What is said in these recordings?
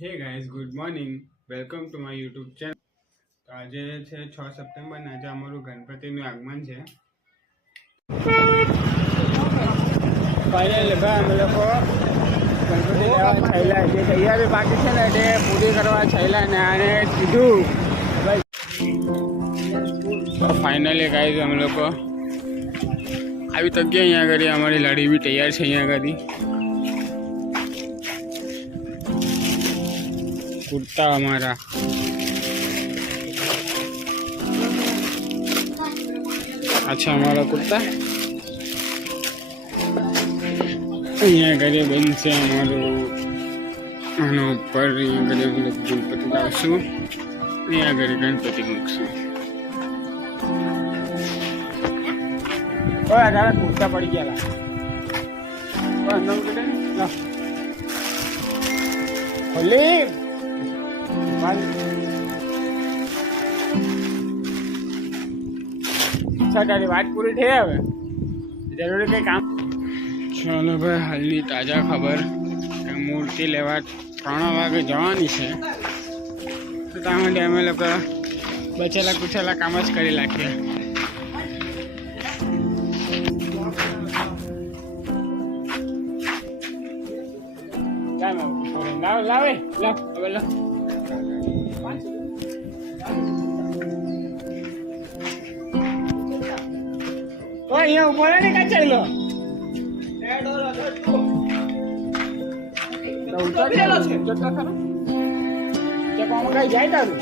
Hey guys good morning welcome to my YouTube channel. તો આજે છે 6 સપ્ટેમ્બર ને આજે અમારું ગણપતિનું આગમન છે. ફાઇનલ ભાઈ અમે લોકો ગણપતિ લેવા થયેલા જે તૈયારી બાકી છે ને તે પૂરી કરવા થયેલા ને આને કીધું તો ફાઇનલી ગાઈઝ અમે લોકો આવી તગ્યા અહીંયા આગળ અમારી લાડી બી તૈયાર છે અહીંયા આગળ कुर्ता हमारा अच्छा हमारा कुर्ता અહીંયા ઘરે બનશે અમારું આનો ઉપર અહીંયા ઘરે ગણપતિ લાવશું અહીંયા ઘરે ગણપતિ મૂકશું. તારા કુર્તા પડી ગયા હોલી તારી વાત પૂરી થઈ હવે જરૂરી કઈ કામ. ચાલો ભાઈ હાલની તાજા ખબર કે મૂર્તિ લેવા 3 વાગે જવાની છે તો ત્યાં માટે અમે લોકો બચેલા કુછેલા કામ જ કરી નાખીએ. લાવે લાવ હવે લાવ અહીંયા ઉભો રહે ને કાં ચાલ્યો જાય તારું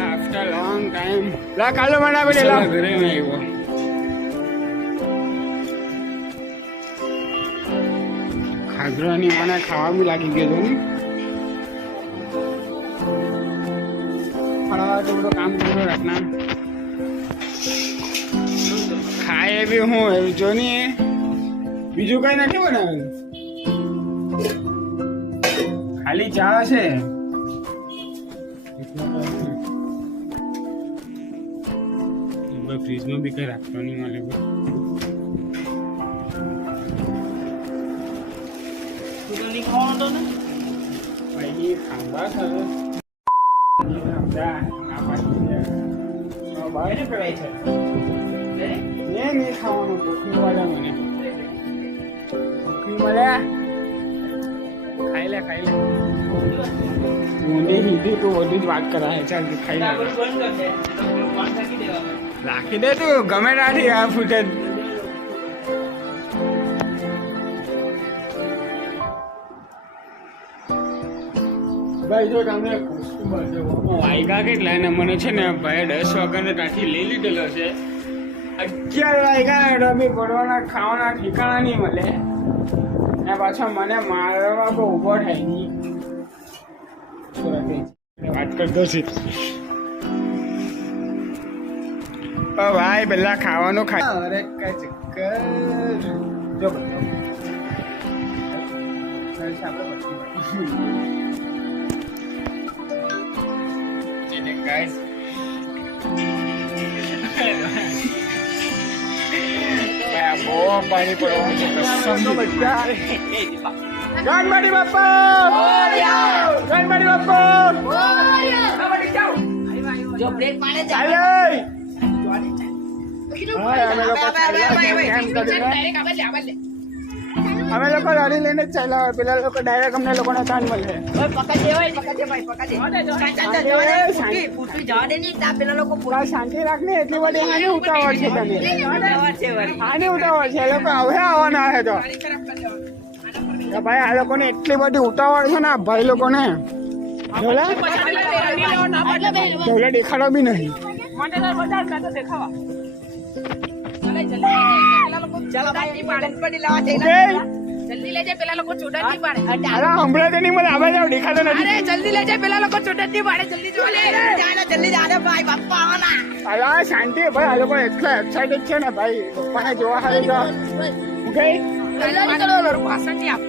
આફ્ટર લોંગ ટાઈમ લા કાલો બનાવે ઘરે આવ્યો. ખાજરાની મને ખાવા બી લાગી ગયેલું ને તો બધું કામ કર્યું રાતના ખાય બી હું એવું જો ને બીજું કઈ નથી બનાવેલું ખાલી ચા છે. ફ્રીજમાં બી કઈ રાખતો નહીં મળે ખાવા નહીં ખાવાનું ભૂખી મળે મને ભૂખી મળે ખાઈ લે ઊંધી હીધી તું બધી જ વાત કરાય ચાલ ખાઈ લે રાખી દે તું ગમે ત્યાંથી આ ફૂટેજ ભાઈ જો તમને વાયગા કેટલા ને મને છે ને ભાઈ 10 વાગ્યાને ત્યાંથી લઈ લીધેલો છે 11 વાગ્યા બી પડવાના ખાવાના ઠેકાણા નહીં મળે ને પાછા મને મારવા બહુ ઊભો થાય નહીં વાત કરતો છે ભાઈ પેલા ખાવાનું ખાય અરે કઈ ચક્કર જો guys બહુ પાણી પડવાનું છે ગણપતિ બાપા જો બ્રેક પાડે ચાલે અમે લોકો લારી લઈને જ ચાલ્યા પેલા લોકો ડાયરેક્ટ અમને લોકોને તાન મળે શાંતિ રાખને એટલી બધી આની ઉતાવળ છે તમે આની ઉતાવળ છે એ લોકો હવે આવવાના હે તો ભાઈ આ લોકોને એટલી બધી ઉતાવળ છે ને આ ભાઈ લોકોને દેખાડો બી નહીં જલ્દી લેજે પેલા લોકો ચોટન ની પાડે હમણાં તો નહીં મને આવે જાવ દેખાતો નથી અરે જલ્દી લેજે પેલા લોકો ચોટન ની પાડે જલ્દી જો જલ્દી જાને ભાઈ બાપા આવવાના અરે શાંતિ ભાઈ આ લોકો એટલા એક્સાઇટેડ છે ને ભાઈ પપ્પાને જોવા હારે તો ઓકે ભાષણ ની આપ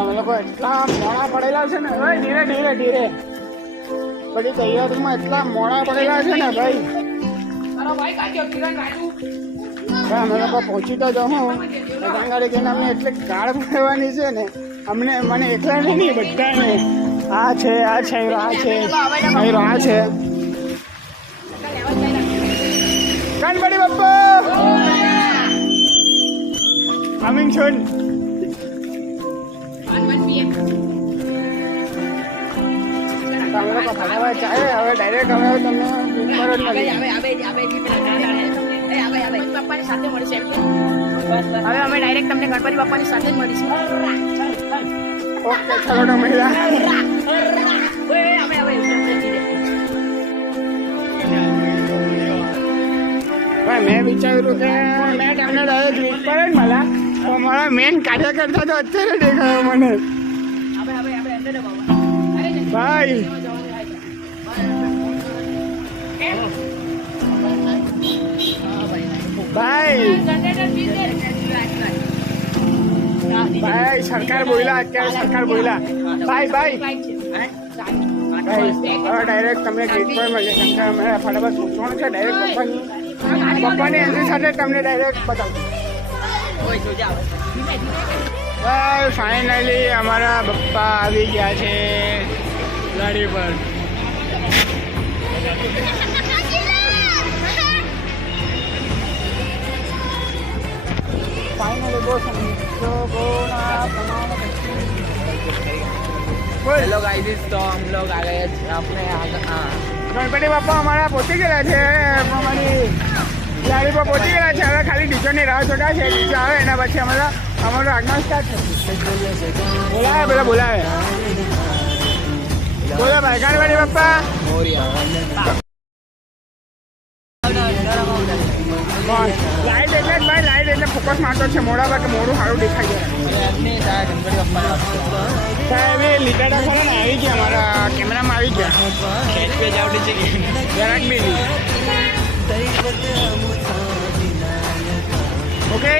અમે લોકો એટલા મોડા પડેલા છે ને ધીરે ધીરે ધીરે બધી તૈયારીમાં એટલા મોડા પડેલા છે ને ભાઈ તારો ભાઈ કાઢ્યો કિરણ રાજુ અમે લોકો પહોંચી તો હું ગાડી જઈને અમને એટલે ગાળ ભરવાની છે ને અમને મને એકલા નહીં બધાને આ છે ગણપતિ બાપ્પા કમિંગ સૂન અમે લોકો ફટાફટ ચાલે હવે ડાયરેક્ટ અમે તમને હવે અમે ડાયરેક્ટ તમને ગણપતિ બાપ્પાની સાથે જ મળીશું. ઓકે ચલો તો મહિલા મેં વિચાર્યું કે મેં તમને ડાયરેક્ટ રીચ પડે ને મારા તો મારા મેન કાર્યકર્તા તો અત્યારે દેખાયો મને ભાઈ. ભાઈ સરકાર બોલ્યા અત્યારે સરકાર બોલ્યા ભાઈ હવે ડાયરેક્ટ તમને ગેટ પર મળે શંકર અમારે ફટાફટ પૂછવાનું છે ડાયરેક્ટ પપ્પાની એન્ટ્રી સાથે તમને ડાયરેક્ટ બતાવું. ભાઈ ફાઇનલી અમારા પપ્પા આવી ગયા છે ગાડી પર. हेलो गाइस, तो हम लोग आ गए अपने ગણપતિ બાપા અમારા પહોંચી ગયેલા છે અમારી ગાડી પર પહોંચી ગયેલા છે. હવે ખાલી ટીચરની રાહ જોતા છે. ટીચર આવે એના પછી અમારું આગમન સ્ટાર્ટ થશે. બોલાવે પેલા બોલાવે બોલો ભાઈ ગણપતિ બાપ્પા લાઈટ એટલે જ ભાઈ લાઈટ એટલે ફોકસ મારતો છે મોડા પર મોડું સારું દેખાય છે. સાહેબ એ લીટાડા ખરા ને આવી ગયા અમારા કેમેરામાં આવી ગયા જરાક બી નહીં. ઓકે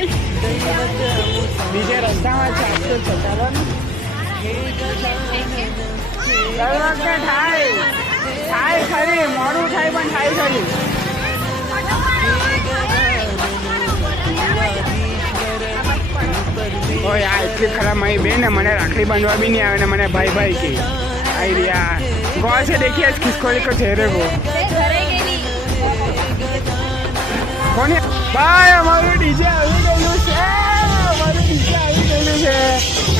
બીજે રસ્તામાં છે ચાલો થાય ખરી મોડું થાય પણ થાય ખરી. ઓય આ એટલી ખરાબ મારી બેન ને મને રાખડી બાંધવા બી નહીં આવે ને મને ભાઈ ભાઈ કે आई रिया गौर से देखिए इस खिसकोली को चेहरे को कौन है भाई हमारे डीजे આવી ગયું છે हमारे डीजे આવી ગયું છે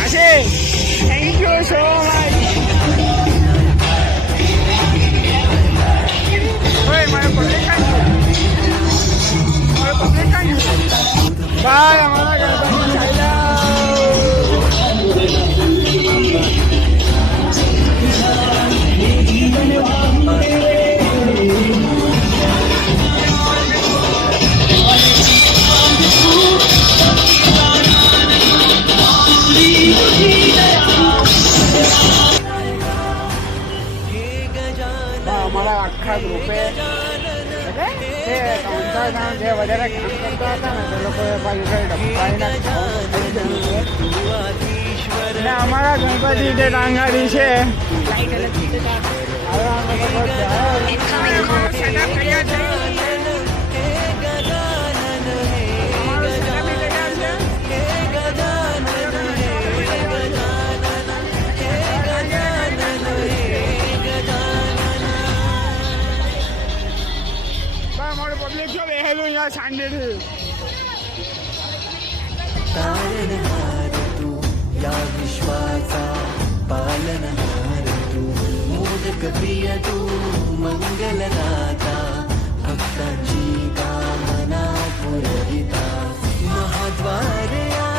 Ashi thank you so much ઓય મારો પબ્લિક ભાઈ हमारा गणपति ચાલ્યા हमारा आखा ग्रुप है જે વધારે કામ કરતા હતા ને તે લોકોએ ને અમારા ગણપતિ જે ડાંગારી છે પબ્લિક જો બેહેલું અહીંયા શાંતિથી तारणहार तू या विश्वाचा पालनहार तू मोदक प्रिय तू मंगलदाता भक्तांची कामना पुरविता महाद्वार या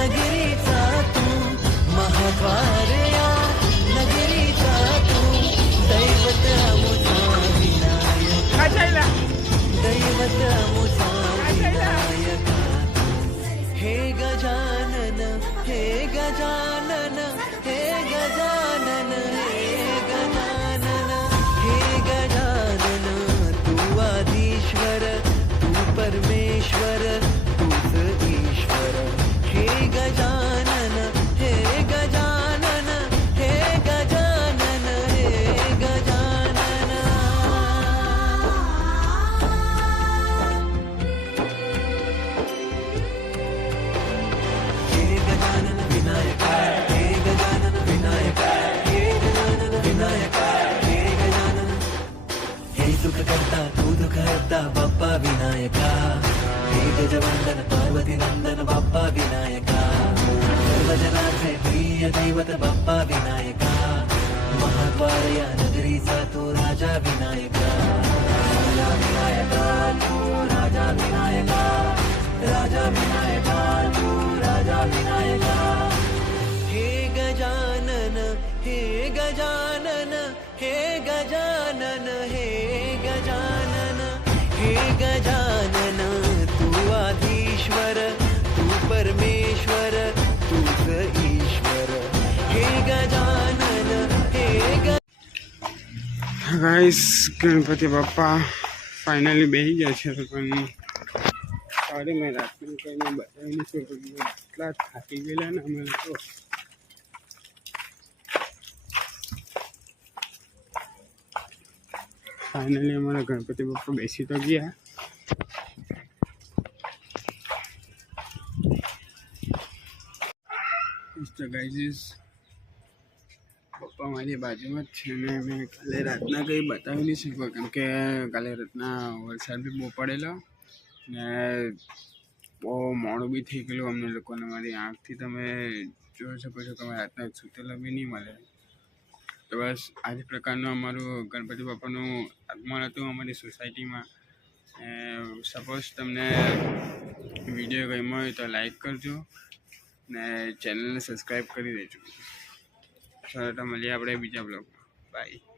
नगरीचा तू महाद्वार या नगरीचा तू दैवत अमुचा विनायक दैवत अमुचा विनायक हे गजानन हे गजानन हे गजानन हे गजानन हे गजानन तू आदिश्वर तू परमेश्वर तूच ईश्वर हे गजानन हे गजानन हे गजानन हे गजानन बाप्पा विनायका हे गजवंदन पार्वती नंदन बाप्पा विनायका सर्वजनार्थे प्रिय दैवत बाप्पा विनायका महाद्वार या नगरीचा तो राजा विनायका तू राजा विनायका राजा विनायका तू राजा विनायका हे गजानन हे गजानन हे गजानन हे गजानन हे गजानन तू आधीश्वर तू परमेश्वर तूच ईश्वर हे गजानन हे ગાઈસ ગણપતિ બાપ્પા ફાઇનલી બેસી ગયા છે પણ સોરી મેં રાત્રે કંઈને બતાવી નથી એટલા થાકી ગયેલા ને અમે લોકો ફાઇનલી અમારા ગણપતિ બાપ્પા બેસી તો ગયા તો ગાઈસ પપ્પા મારી બાજુમાં જ છે ને મેં કાલે રાતના કંઈ બતાવી નહીં શકું કેમ કે કાલે રાતના વરસાદ બી બહુ પડેલો ને બહુ મોડું બી થઈ ગયેલું અમને લોકોને મારી આંખથી તમે જોઈ શકો છો કે રાતના સૂતેલા બી નહીં મળે તો બસ આ જ પ્રકારનું અમારું ગણપતિ બાપાનું આગમન હતું અમારી સોસાયટીમાં સપોઝ તમને વિડીયો ગમ્યો હોય તો લાઈક કરજો ને ચેનલને સબસ્ક્રાઈબ કરી દેજો ચાલો તો મળીએ આપણે બીજા બ્લોગમાં બાય